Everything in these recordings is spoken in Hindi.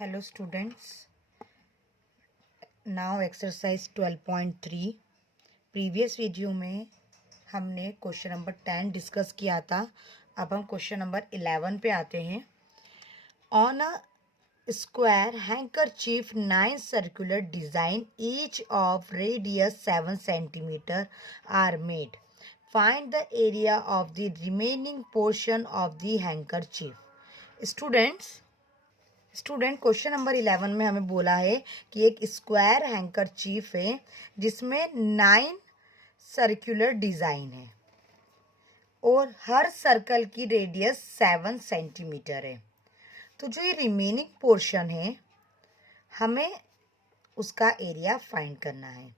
Hello students, now exercise 12.3 previous video में हमने क्वेश्चन नंबर 10 डिस्कस किया था। अब हम क्वेश्चन नंबर 11 पे आते हैं। On a square handkerchief 9 circular design each of radius 7 centimetre are made. Find the area of the remaining portion of the handkerchief. Student question number 11 में हमें बोला है कि एक स्क्वायर हैंकरचीफ है जिसमें 9 सर्कुलर डिजाइन है और हर सर्कल की रेडियस 7 सेंटीमीटर है। तो जो ये रिमेनिंग पोर्शन है हमें उसका एरिया फाइंड करना है।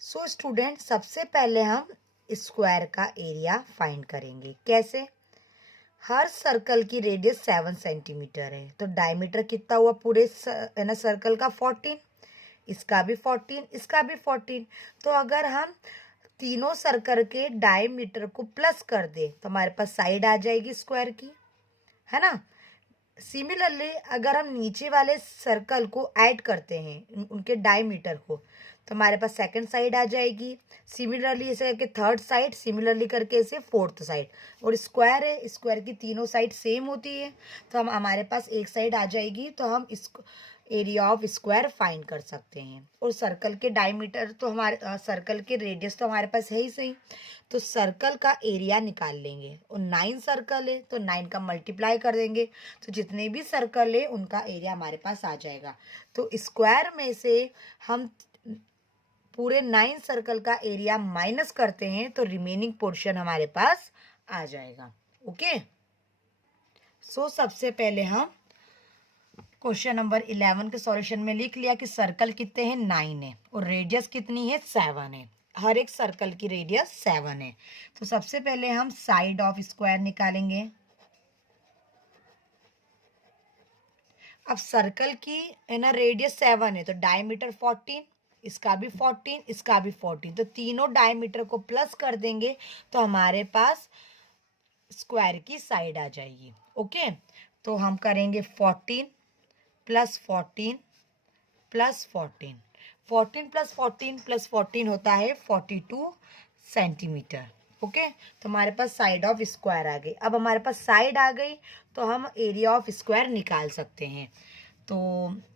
सो स्टूडेंट सबसे पहले हम स्क्वायर का एरिया फाइंड करेंगे। कैसे? हर सर्कल की रेडियस 7 सेंटीमीटर है, तो डायमीटर कितना हुआ पूरे सर्कल का 14, इसका भी 14, इसका भी 14। तो अगर हम तीनों सर्कल के डायमीटर को प्लस कर दे तो हमारे पास साइड आ जाएगी स्क्वायर की, है ना। सिमिलरली अगर हम नीचे वाले सर्कल को ऐड करते हैं उनके डायमीटर को तो हमारे पास सेकंड साइड आ जाएगी। सिमिलरली ऐसे करके थर्ड साइड, सिमिलरली करके ऐसे फोर्थ साइड। और स्क्वायर है, स्क्वायर की तीनों साइड सेम होती है तो हम हमारे पास एक साइड आ जाएगी, तो हम इस एरिया ऑफ स्क्वायर फाइंड कर सकते हैं। और सर्कल के डायमीटर तो हमारे सर्कल के रेडियस तो हमारे पास है ही सही, तो सर्कल का एरिया निकाल लेंगे। और 9 सर्कल है तो 9 का मल्टीप्लाई कर देंगे, तो जितने भी सर्कल है उनका एरिया हमारे पास आ जाएगा। तो स्क्वायर में से हम पूरे 9 सर्कल का एरिया माइनस करते हैं तो रिमेनिंग पोर्शन हमारे पास आ जाएगा। ओके, सो सबसे पहले हम क्वेश्चन नंबर 11 के सॉल्यूशन में लिख लिया कि सर्कल कितने हैं, 9 है और रेडियस कितनी है, 7 है। हर एक सर्कल की रेडियस 7 है। तो सबसे पहले हम साइड ऑफ स्क्वायर निकालेंगे। अब सर्कल की है ना रेडियस 7 है तो डायमीटर 14, इसका भी 14, इसका भी 14, तो तीनों डायमीटर को प्लस कर देंगे तो हमारे पास स्क्वायर की साइड आ जाएगी। ओके, तो हम करेंगे 14 प्लस 14 प्लस 14, 14 प्लस 14 प्लस 14 होता है 42 सेंटीमीटर। ओके, तो हमारे पास साइड ऑफ स्क्वायर आ गई। अब हमारे पास साइड आ गई तो हम एरिया ऑफ स्क्वायर निकाल सकते हैं। तो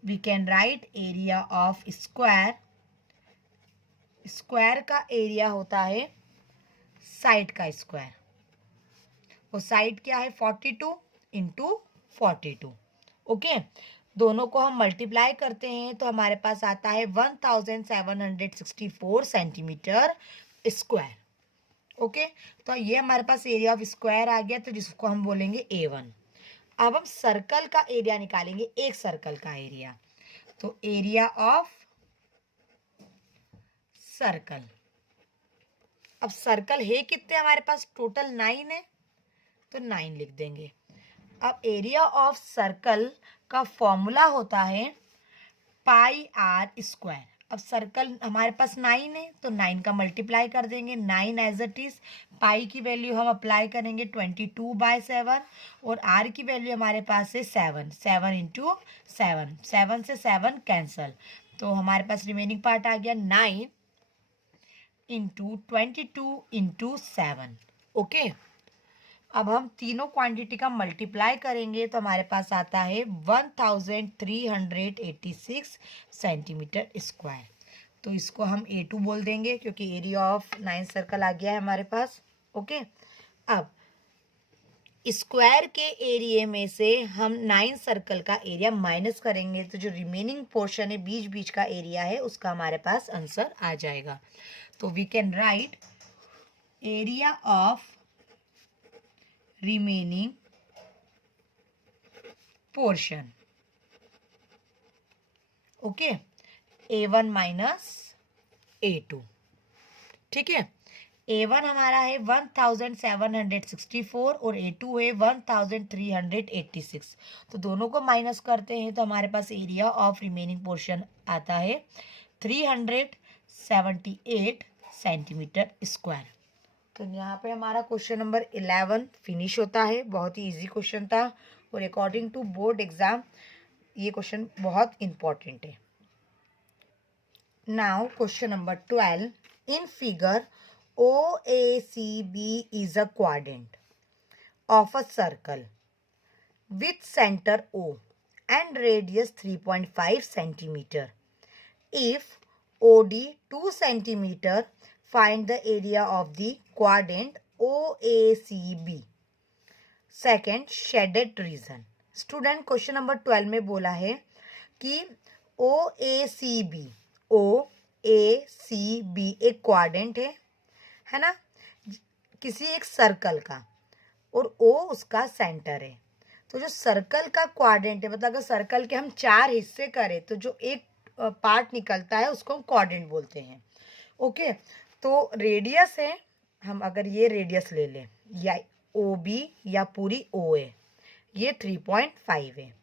we can write area of square. Square का एरिया होता है साइड का स्क्वायर, वो साइड क्या है 42 इंटू 42। ओके, दोनों को हम मल्टीप्लाई करते हैं तो हमारे पास आता है 1764 सेंटीमीटर स्क्वायर। ओके, तो ये हमारे पास एरिया ऑफ स्क्वायर आ गया, तो जिसको हम बोलेंगे A1। अब हम सर्कल का एरिया निकालेंगे, एक सर्कल का एरिया। तो एरिया ऑफ सर्कल, अब सर्कल है कितने हमारे पास, टोटल 9 है तो 9 लिख देंगे। अब एरिया ऑफ सर्कल का फॉर्मूला होता है पाई आर स्क्वायर। अब सर्कल हमारे पास 9 है तो 9 का मल्टीप्लाई कर देंगे, 9 एज इट इज। पाई की वैल्यू हम अप्लाई करेंगे 22/7 और आर की वैल्यू हमारे पास है 7, 7 इंटू 7, 7 से 7 कैंसल, तो हमारे पास रिमेनिंग पार्ट आ गया 9 इंटू 22 इंटू 7। ओके, अब हम तीनों क्वांटिटी का मल्टीप्लाई करेंगे तो हमारे पास आता है 1386 सेंटीमीटर स्क्वायर। तो इसको हम A2 बोल देंगे क्योंकि एरिया ऑफ 9 सर्कल आ गया है हमारे पास। ओके, अब स्क्वायर के एरिया में से हम 9 सर्कल का एरिया माइनस करेंगे तो जो रिमेनिंग पोर्शन है बीच बीच का एरिया है उसका हमारे पास आंसर आ जाएगा। तो we can write area of remaining portion, okay, A1 minus A2। ठीक है, A1 हमारा है 1764 और A2 है 1386, तो दोनों को माइनस करते हैं तो हमारे पास एरिया ऑफ रिमेनिंग पोर्शन आता है 378 सेंटीमीटर स्क्वायर। तो यहाँ पे हमारा क्वेश्चन नंबर 11 फिनिश होता है। बहुत ही इजी क्वेश्चन था और अकॉर्डिंग टू बोर्ड एग्जाम ये क्वेश्चन बहुत इंपॉर्टेंट है। Now question number 12, in figure OACB is a quadrant of a circle with center O and radius 3.5 centimeter. If OD 2 centimeter, find the area of the quadrant OACB. Second shaded region. Student question number 12 में बोला है कि OACB एक क्वाड्रेंट है ना, किसी एक सर्कल का, और O उसका सेंटर है। तो जो सर्कल का क्वाड्रेंट है, मतलब अगर सर्कल के हम 4 हिस्से करें तो जो एक पार्ट निकलता है उसको हम क्वाड्रेंट बोलते हैं। ओके, तो रेडियस है, हम अगर ये रेडियस ले लें या OB या पूरी OA, ये 3.5 है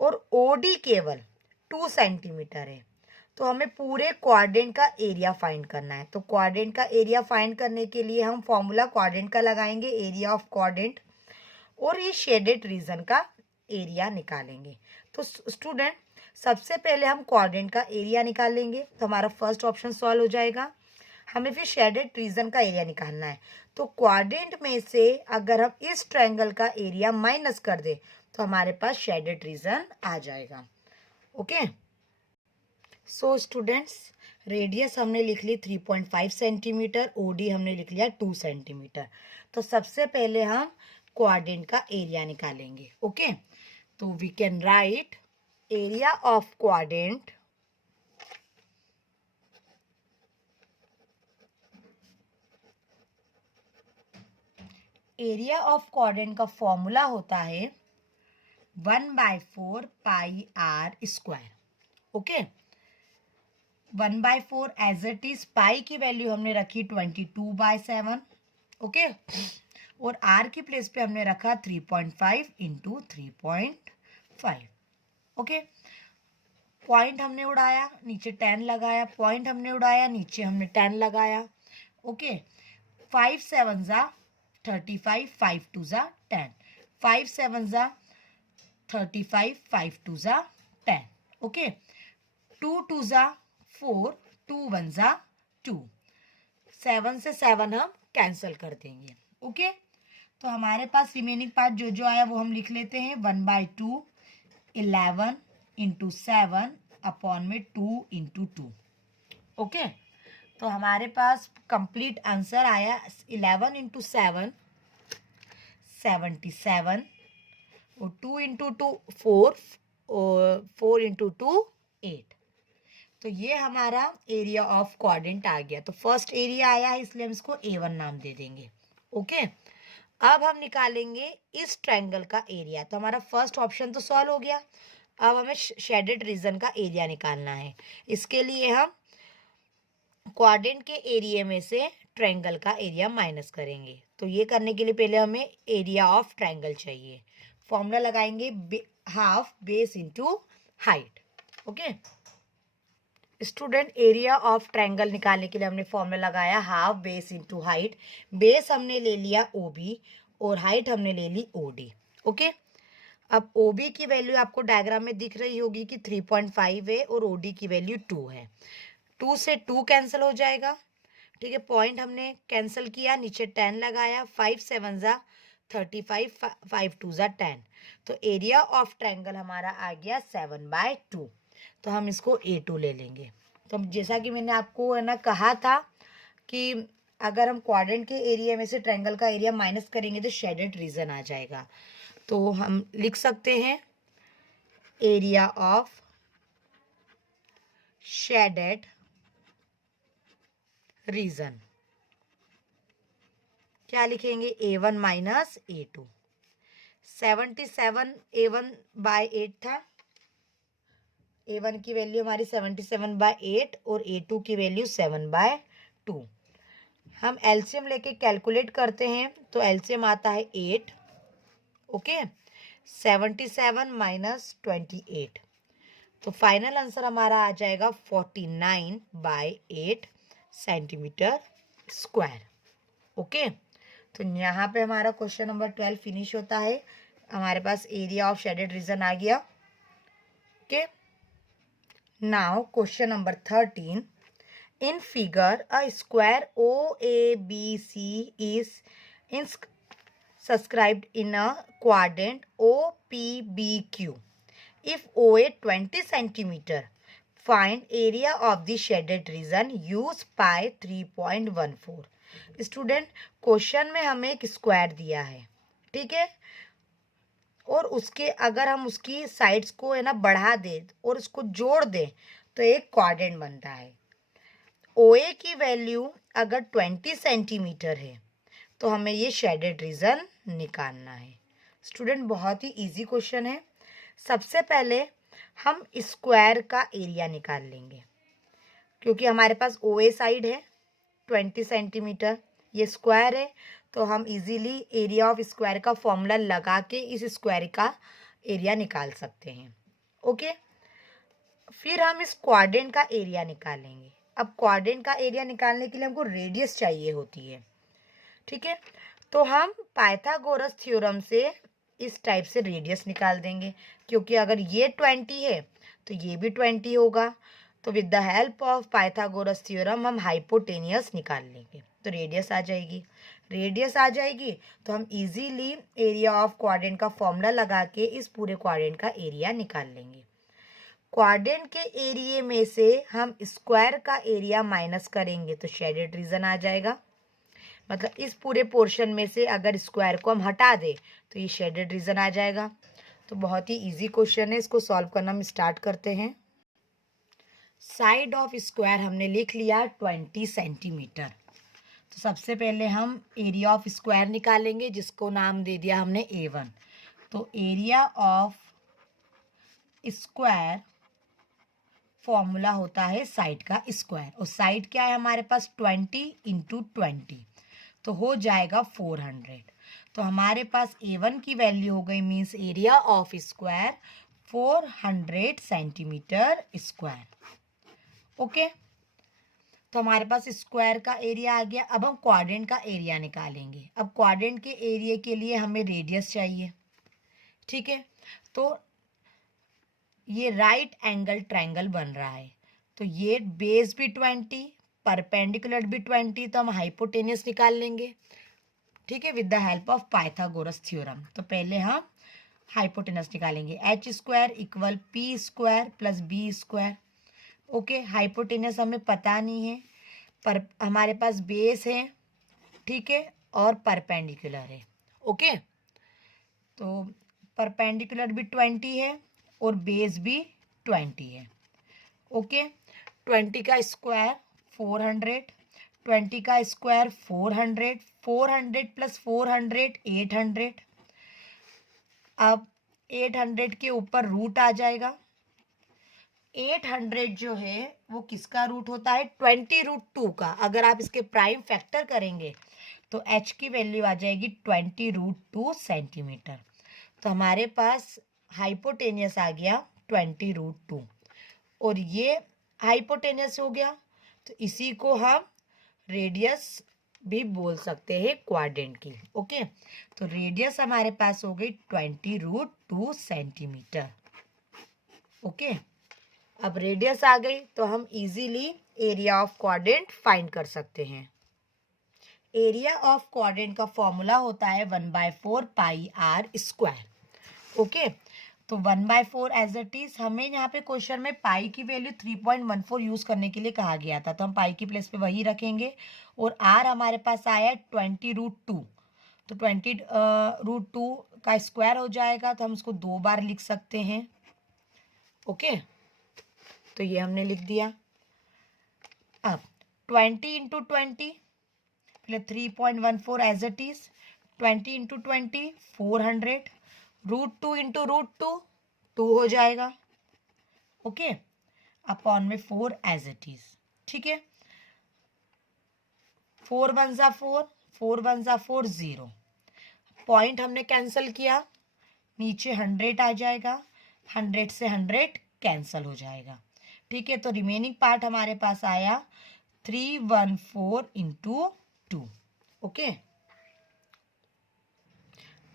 और OD केवल 2 सेंटीमीटर है। तो हमें पूरे क्वाड्रेंट का एरिया फाइंड करना है। तो क्वाड्रेंट का एरिया फाइंड करने के लिए हम फॉर्मूला क्वाड्रेंट का लगाएंगे, एरिया ऑफ क्वाड्रेंट, और ये शेडेड रीजन का एरिया निकालेंगे। तो स्टूडेंट सबसे पहले हम क्वाड्रेंट का एरिया निकालेंगे, तो हमारा फर्स्ट ऑप्शन सॉल्व हो जाएगा। हमें फिर शेडेड रीजन का एरिया निकालना है। तो क्वाड्रेंट में से अगर हम इस ट्रायंगल का एरिया माइनस कर दें तो हमारे पास शेडेड रीजन आ जाएगा। ओके, सो स्टूडेंट्स, रेडियस हमने लिख ली 3.5 सेंटीमीटर, OD हमने लिख लिया 2 सेंटीमीटर। तो सबसे पहले हम क्वाड्रेंट का एरिया निकालेंगे। ओके, तो we can write area of quadrant area of quadrant का फॉर्मूला होता है 1/4 pi r square. Okay, 1/4 as it is, pi की वैल्यू हमने रखी 22/7। ओके, और आर की प्लेस पे हमने रखा 3.5 इंटू 3.5। ओके, पॉइंट हमने उड़ाया, नीचे 10 लगाया, पॉइंट हमने उड़ाया, नीचे हमने 10 लगाया। ओके, 5 7 जा 35, 5 2 जा 10, 5 7 जा 35, 5 2 जा 10। ओके, 2 2 जा 4, 2 1 जा 2, 7 से 7 हम कैंसिल कर देंगे। ओके, तो हमारे पास रिमेनिंग पार्ट जो जो आया वो हम लिख लेते हैं। 1/2 11 इंटू 7 अपॉन में 2 इंटू 2। ओके, तो हमारे पास कंप्लीट आंसर आया 11 इंटू 7 77, और 2 इंटू 2 4, और 4 इंटू 2 8। तो ये हमारा एरिया ऑफ क्वाड्रेंट आ गया। तो फर्स्ट एरिया आया है इसलिए हम इसको A1 नाम दे देंगे। ओके, अब हम निकालेंगे इस ट्रायंगल का एरिया। तो हमारा फर्स्ट ऑप्शन तो सॉल्व हो गया। अब हमें शेडेड रीजन का एरिया निकालना है। इसके लिए हम क्वाड्रेंट के एरिया में से ट्रायंगल का एरिया माइनस करेंगे। तो ये करने के लिए पहले हमें एरिया ऑफ ट्रायंगल चाहिए। फॉर्मूला लगाएंगे half base into height. Okay, student area of triangle निकालने के लिए हमने फॉर्मूला लगाया half base into height. Base हमने ले लिया OB और हाइट हमने ले ली OD। ओके, अब OB की वैल्यू आपको डायग्राम में दिख रही होगी कि 3.5 है और OD की वैल्यू 2 है। 2 से 2 कैंसिल हो जाएगा। ठीक है, पॉइंट हमने कैंसिल किया, नीचे 10 लगाया, 5 7 जा 35, 5 2 जा 10। तो एरिया ऑफ ट्रायंगल हमारा आ गया 7/2। तो हम इसको A2 ले लेंगे। तो जैसा कि मैंने आपको है ना कहा था कि अगर हम क्वाड्रेंट के एरिया में से ट्रायंगल का एरिया माइनस करेंगे तो शेडेड रीजन आ जाएगा। तो हम लिख सकते हैं एरिया ऑफ शेडेड रीजन। क्या लिखेंगे? A1 minus A2। 77 A1/8 था। A1 की वैल्यू हमारी 77/8 और A2 की वैल्यू 7/2। हम एलसीएम लेके कैलकुलेट करते हैं तो एलसीएम आता है 8। ओके, 77 माइनस 28, तो फाइनल आंसर हमारा आ जाएगा 49/8 सेंटीमीटर स्क्वायर। ओके, तो यहाँ पे हमारा क्वेश्चन नंबर 12 फिनिश होता है। हमारे पास एरिया ऑफ शेडेड रीजन आ गया। Okay. Now question number 13. In figure, a square OABC is inscribed in a quadrant OPBQ. If OA 20 centimeter, find area of the shaded region. Use pi 3.14. Student, question में हमें एक स्क्वायर दिया है, ठीक है, और उसके अगर हम उसकी साइड्स को है ना बढ़ा दें और उसको जोड़ दें तो एक क्वाड्रेंट बनता है। ओए की वैल्यू अगर 20 सेंटीमीटर है तो हमें ये शेडेड रीजन निकालना है। स्टूडेंट, बहुत ही इजी क्वेश्चन है। सबसे पहले हम स्क्वायर का एरिया निकाल लेंगे, क्योंकि हमारे पास ओए साइड है 20 सेंटीमीटर, ये स्क्वायर है, तो हम इजीली एरिया ऑफ स्क्वायर का फॉर्मूला लगा के इस स्क्वायर का एरिया निकाल सकते हैं। ओके, फिर हम इस क्वाड्रेंट का एरिया निकालेंगे। अब क्वाड्रेंट का एरिया निकालने के लिए हमको रेडियस चाहिए होती है, ठीक है, तो हम पाइथागोरस थ्योरम से इस टाइप से रेडियस निकाल देंगे, क्योंकि अगर ये 20 है तो ये भी 20 होगा, तो with the help of Pythagoras theorem हम हाइपोटेनियस निकाल लेंगे, तो रेडियस आ जाएगी। रेडियस आ जाएगी तो हम इजीली एरिया ऑफ क्वाड्रेंट का फॉर्मूला लगा के इस पूरे क्वाड्रेंट का एरिया निकाल लेंगे। क्वाड्रेंट के एरिया में से हम स्क्वायर का एरिया माइनस करेंगे तो शेडेड रीजन आ जाएगा। मतलब इस पूरे पोर्शन में से अगर स्क्वायर को हम हटा दें तो ये शेडेड रीजन आ जाएगा। तो बहुत ही इजी क्वेश्चन है, इसको सॉल्व करना हम स्टार्ट करते हैं। साइड ऑफ स्क्वायर हमने लिख लिया 20 सेंटीमीटर। तो सबसे पहले हम एरिया ऑफ स्क्वायर निकालेंगे, जिसको नाम दे दिया हमने A1। तो एरिया ऑफ स्क्वायर फॉर्मूला होता है साइड का स्क्वायर, और साइड क्या है हमारे पास 20 इंटू 20, तो हो जाएगा 400। तो हमारे पास A1 की वैल्यू हो गई, means area of square 400 centimetre square. Okay, तो हमारे पास स्क्वायर का एरिया आ गया। अब हम क्वाड्रेंट का एरिया निकालेंगे। अब क्वाड्रेंट के एरिया के लिए हमें रेडियस चाहिए, ठीक है, तो ये राइट एंगल ट्रायंगल बन रहा है, तो ये बेस भी 20, परपेंडिकुलर भी 20, तो हम हाइपोटेनियस निकाल लेंगे, ठीक है, with the help of Pythagoras theorem. तो पहले हम हाइपोटेनस निकालेंगे, H square equal P square plus B square. Okay, hypotenuse हमें पता नहीं है, पर हमारे पास बेस है, ठीक है, और परपेंडिकुलर है। ओके, तो परपेंडिकुलर भी 20 है और बेस भी 20 है। ओके, 20 का स्क्वायर 400, 20 का स्क्वायर 400, 400 प्लस 400 800। अब 800 के ऊपर रूट आ जाएगा। 800 जो है वो किसका रूट होता है, 20√2 का। अगर आप इसके प्राइम फैक्टर करेंगे तो h की वैल्यू आ जाएगी 20√2 सेंटीमीटर। तो हमारे पास हाइपोटेनियस आ गया 20√2, और ये हाइपोटेनियस हो गया, तो इसी को हम रेडियस भी बोल सकते हैं क्वाड्रेंट की। ओके, तो रेडियस हमारे पास हो गई 20√2 सेंटीमीटर। ओके, अब रेडियस आ गई तो हम easily area of quadrant find कर सकते हैं। एरिया ऑफ क्वाड्रेंट का फॉर्मूला होता है 1/4 पाई आर स्क्वायर। ओके, तो 1/4 एज इट इज, हमें यहाँ पे क्वेश्चन में पाई की वैल्यू 3.14 यूज करने के लिए कहा गया था, तो हम पाई की प्लेस पे वही रखेंगे, और आर हमारे पास आया 20√2, तो 20√2 का स्क्वायर हो जाएगा, तो हम उसको 2 बार लिख सकते हैं। ओके, तो ये हमने लिख दिया। अब 20 इंटू 20 पहले 3.14 as it is, 20 into 20 400, √2 into √2 2 हो जाएगा। ओके, अपॉन में 4 एज इट इज, ठीक है, 4 1 जा 4, 4 1 जा 4, 0, पॉइंट हमने कैंसिल किया, नीचे 100 आ जाएगा, 100 से 100 कैंसिल हो जाएगा, ठीक है, तो रिमेनिंग पार्ट हमारे पास आया 314 इंटू 2। ओके,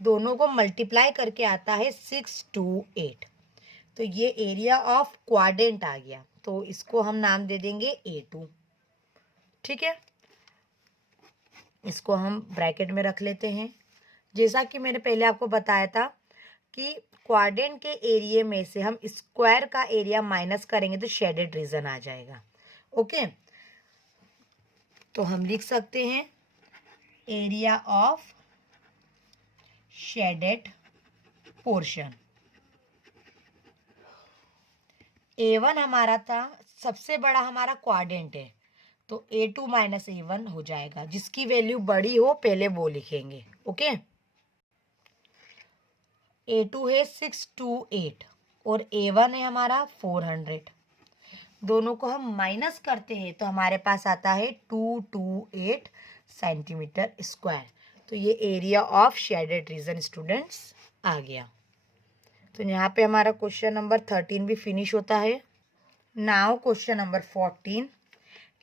दोनों को मल्टीप्लाई करके आता है 628, तो ये एरिया ऑफ क्वाड्रेंट आ गया, तो इसको हम नाम दे देंगे A2। ठीक है, इसको हम ब्रैकेट में रख लेते हैं। जैसा कि मैंने पहले आपको बताया था कि क्वाड्रेंट के एरिया में से हम स्क्वायर का एरिया माइनस करेंगे तो शेडेड रीजन आ जाएगा। ओके, तो हम लिख सकते हैं area of shaded portion. A1 हमारा था, सबसे बड़ा हमारा क्वाड्रेंट है, तो A2 माइनस A1 हो जाएगा। जिसकी वैल्यू बड़ी हो पहले वो लिखेंगे। ओके, A2 है 628 और A1 है हमारा 400। दोनों को हम माइनस करते हैं तो हमारे पास आता है 228 सेंटीमीटर स्क्वायर। तो ये area of shaded region students आ गया। तो यहाँ पे हमारा क्वेश्चन नंबर 13 भी फिनिश होता है। Now question number 14,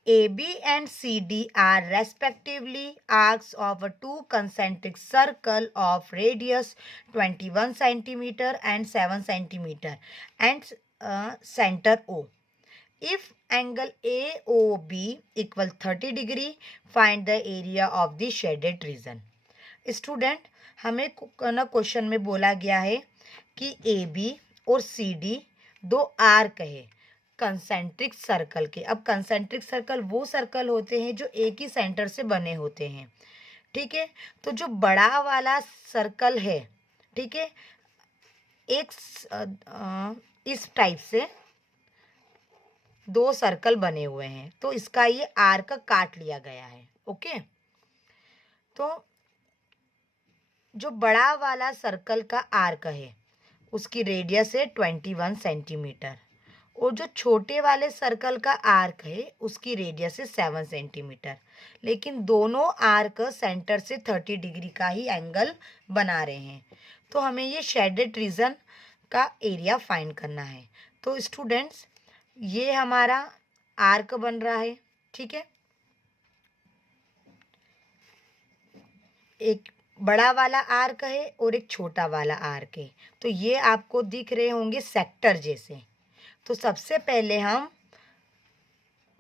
AB and CD are respectively arcs of a two concentric circle of radius 21 centimeter and 7 centimeter and center O. If angle AOB equal 30 degree, find the area of the shaded region. Student, हमें ना क्वेश्चन में बोला गया है कि AB और CD दो आर्क है कंसेंट्रिक सर्कल के। अब कंसेंट्रिक सर्कल वो सर्कल होते हैं जो एक ही सेंटर से बने होते हैं। ठीक है, तो जो बड़ा वाला सर्कल है, ठीक है, एक इस टाइप से दो सर्कल बने हुए हैं, तो इसका ये आर्क काट लिया गया है। ओके, तो जो बड़ा वाला सर्कल का आर्क है उसकी रेडियस है 21 सेंटीमीटर और जो छोटे वाले सर्कल का आर्क है उसकी रेडियस है 7 सेंटीमीटर। लेकिन दोनों आर्क सेंटर से 30 डिग्री का ही एंगल बना रहे हैं, तो हमें ये शेडेड रीजन का एरिया फाइंड करना है। तो स्टूडेंट्स, ये हमारा आर्क बन रहा है। ठीक है, एक बड़ा वाला आर्क है और एक छोटा वाला आर्क है, तो ये आपको दिख रहे होंगे सेक्टर जैसे। तो सबसे पहले हम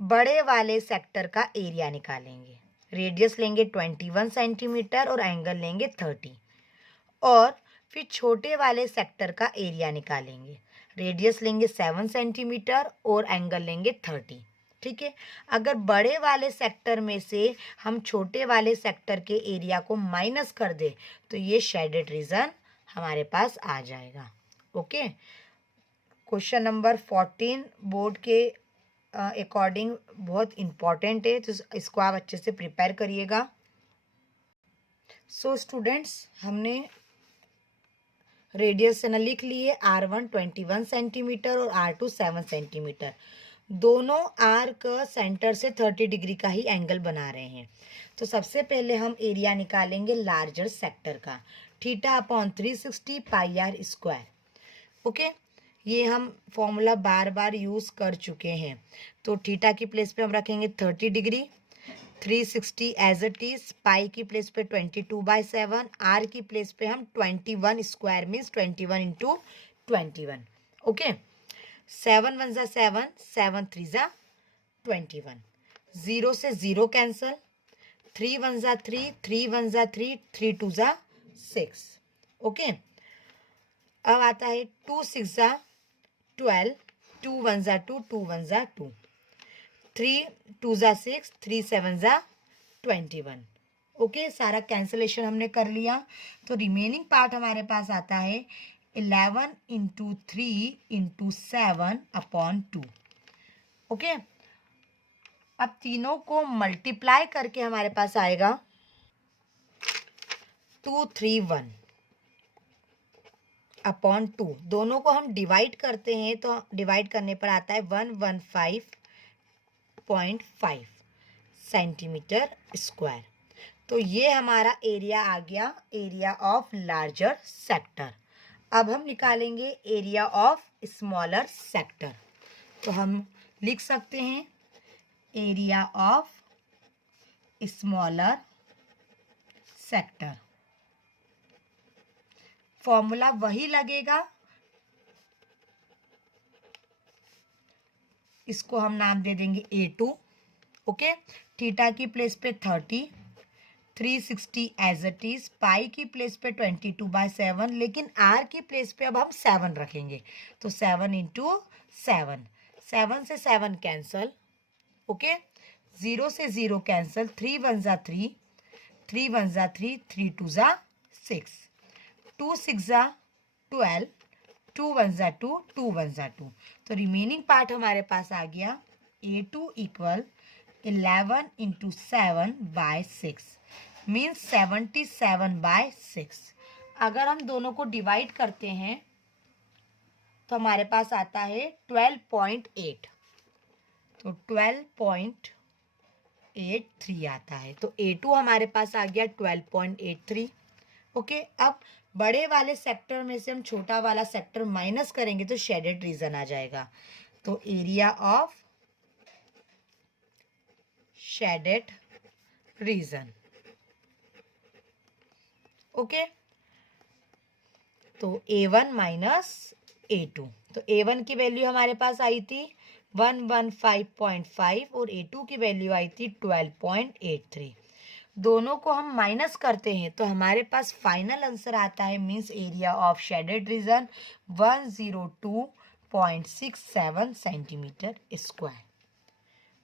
बड़े वाले सेक्टर का एरिया निकालेंगे। रेडियस लेंगे 21 सेंटीमीटर और एंगल लेंगे 30, और फिर छोटे वाले सेक्टर का एरिया निकालेंगे। रेडियस लेंगे 7 सेंटीमीटर और एंगल लेंगे 30। ठीक है, अगर बड़े वाले सेक्टर में से हम छोटे वाले सेक्टर के एरिया को माइनस कर दे तो ये शेडेड रीजन हमारे पास आ जाएगा। ओके, क्वेश्चन नंबर 14 बोर्ड के अकॉर्डिंग बहुत इम्पॉर्टेंट है, तो इसको आप अच्छे से प्रिपेयर करिएगा। सो स्टूडेंट्स, हमने रेडियस ना लिख लिए R1 21 सेंटीमीटर और R2 7 सेंटीमीटर। दोनों आर्क सेंटर से 30 डिग्री का ही एंगल बना रहे हैं। तो सबसे पहले हम एरिया निकालेंगे लार्जर सेक्टर का, theta upon 360 pi r square. Okay, ये हम फॉर्मूला बार बार यूज़ कर चुके हैं। तो थीटा की प्लेस पे हम रखेंगे 30 degree, 360 as it is, pi की प्लेस पे 22/7, आर की प्लेस पे हम 21 स्क्वायर मीन्स 21 इंटू 21। ओके, 7 1 ज़ा 7, 7 3 ज़ा 21, 0 से 0 कैंसल, 3 1 ज़ा 3, 3 1 ज़ा 3, 3 2 ज़ा 6। ओके, अब आता है 2 6 ज़ा 12, 2 1 ज़ा 2, 2 1 ज़ा 2, 3 2 ज़ा 6, 3 7 ज़ा 21। ओके, सारा कैंसलेशन हमने कर लिया, तो रिमेनिंग पार्ट हमारे पास आता है 11 इंटू 3 इंटू 7 अपॉन 2। ओके, अब तीनों को मल्टीप्लाई करके हमारे पास आएगा 231 अपॉन 2। दोनों को हम डिवाइड करते हैं तो डिवाइड करने पर आता है 115.5 सेंटीमीटर स्क्वायर। तो ये हमारा एरिया आ गया, एरिया ऑफ लार्जर सेक्टर। अब हम निकालेंगे एरिया ऑफ स्मॉलर सेक्टर। तो हम लिख सकते हैं area of smaller sector. Formula वही लगेगा इसको हम नाम दे देंगे A2। ओके, थीटा की प्लेस पे 30, 360 एज इट इज, पाई की प्लेस पे 22/7, लेकिन आर की प्लेस पे अब हम 7 रखेंगे, तो 7 इंटू 7, 7 से 7 कैंसल। ओके, 0 से 0 कैंसल, 3 1 जा 3, 3 1 जा 3, 3 2 जा 6, 2 6 जा 12, 2 1 जा 2, 2 1 जा 2, तो रिमेनिंग पार्ट हमारे पास आ गया A2 इक्वल 11 इंटू 7/6 मीन्स 77/6। अगर हम दोनों को डिवाइड करते हैं तो हमारे पास आता है 12.8, तो 12.83 आता है, तो A2 हमारे पास आ गया 12.83। ओके, अब बड़े वाले सेक्टर में से हम छोटा वाला सेक्टर माइनस करेंगे तो शेडेड रीजन आ जाएगा, तो area of shaded reason. Okay, तो A1 माइनस A2, तो A1 की वैल्यू हमारे पास आई थी 115.5 और A2 की वैल्यू आई थी 12.83। दोनों को हम माइनस करते हैं तो हमारे पास फाइनल आंसर आता है, means area of shaded reason 102.67 centimetre square.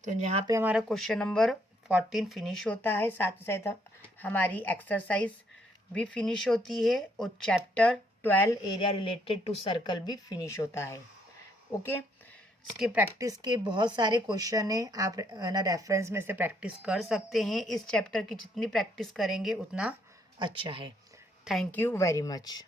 तो यहाँ पे हमारा क्वेश्चन नंबर 14 फिनिश होता है, साथ ही साथ हमारी एक्सरसाइज भी फिनिश होती है और chapter 12 area related to circle भी फिनिश होता है। ओके, इसके प्रैक्टिस के बहुत सारे क्वेश्चन हैं, आप ना रेफरेंस में से प्रैक्टिस कर सकते हैं। इस चैप्टर की जितनी प्रैक्टिस करेंगे उतना अच्छा है। Thank you very much.